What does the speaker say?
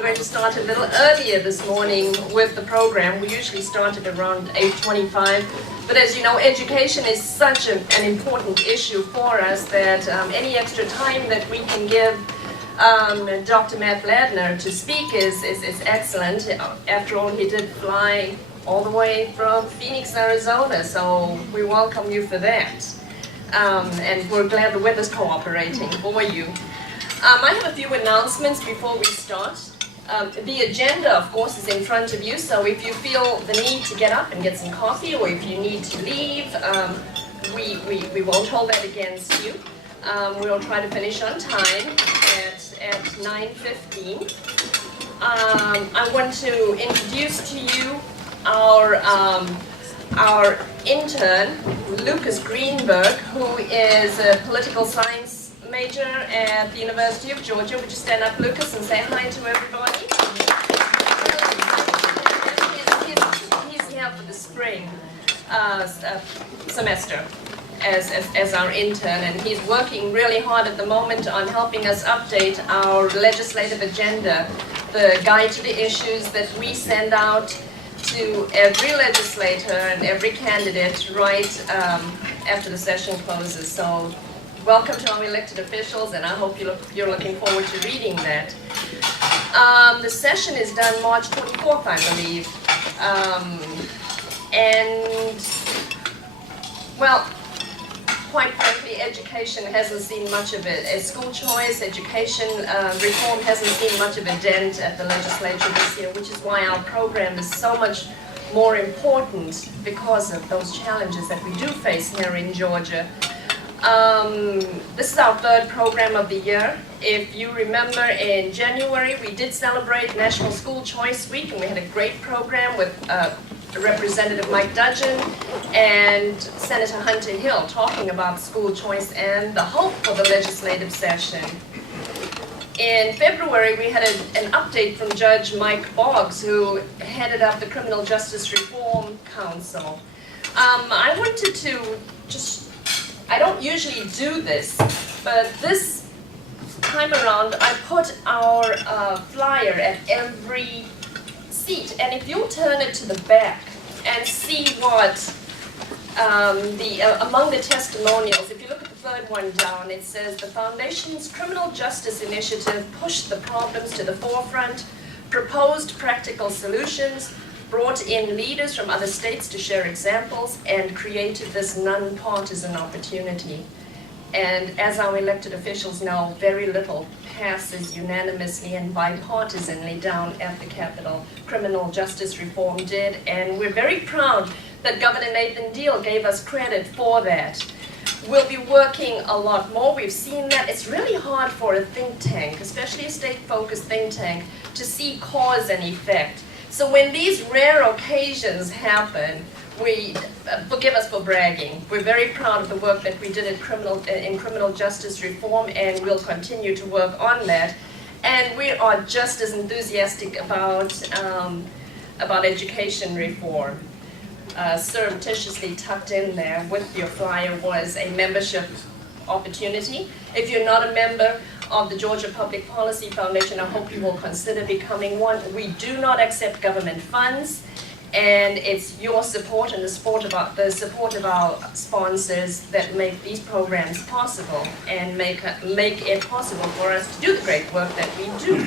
We're going to start a little earlier this morning with the program. We usually start at around 8:25, but as you know, education is such an important issue for us that any extra time that we can give Dr. Ladner to speak is excellent. After all, he did fly all the way from Phoenix, Arizona, so we welcome you for that. And we're glad the weather's cooperating for you. I have a few announcements before we start. The agenda, of course, is in front of you, so if you feel the need to get up and get some coffee, or if you need to leave, we won't hold that against you. We'll try to finish on time at 9:15. I want to introduce to you our intern, Lucas Greenberg, who is a political science major at the University of Georgia. Would you stand up, Lucas, and say hi to everybody? He's here for the spring semester as our intern, and he's working really hard at the moment on helping us update our legislative agenda, the guide to the issues that we send out to every legislator and every candidate right after the session closes. So welcome to our elected officials, and I hope you're looking forward to reading that. The session is done March 24th, I believe. And, well, quite frankly, education hasn't seen much of it. As school choice, education reform hasn't seen much of a dent at the legislature this year, which is why our program is so much more important because of those challenges that we do face here in Georgia. This is our third program of the year. If you remember, in January we did celebrate National School Choice Week, and we had a great program with Representative Mike Dudgeon and Senator Hunter Hill talking about school choice and the hope for the legislative session. In February, we had an update from Judge Mike Boggs, who headed up the Criminal Justice Reform Council. I wanted to I don't usually do this, but this time around I put our flyer at every seat, and if you turn it to the back and see what among the testimonials, if you look at the third one down, it says the Foundation's Criminal Justice Initiative pushed the problems to the forefront, proposed practical solutions, brought in leaders from other states to share examples, and created this nonpartisan opportunity. And as our elected officials know, very little passes unanimously and bipartisanly down at the Capitol. Criminal justice reform did, and we're very proud that Governor Nathan Deal gave us credit for that. We'll be working a lot more. We've seen that it's really hard for a think tank, especially a state-focused think tank, to see cause and effect. So when these rare occasions happen, forgive us for bragging. We're very proud of the work that we did in criminal justice reform, and we'll continue to work on that. And we are just as enthusiastic about education reform. Surreptitiously tucked in there with your flyer was a membership opportunity. If you're not a member of the Georgia Public Policy Foundation, I hope you will consider becoming one. We do not accept government funds, and it's your support and the support of our sponsors that make these programs possible and make it possible for us to do the great work that we do.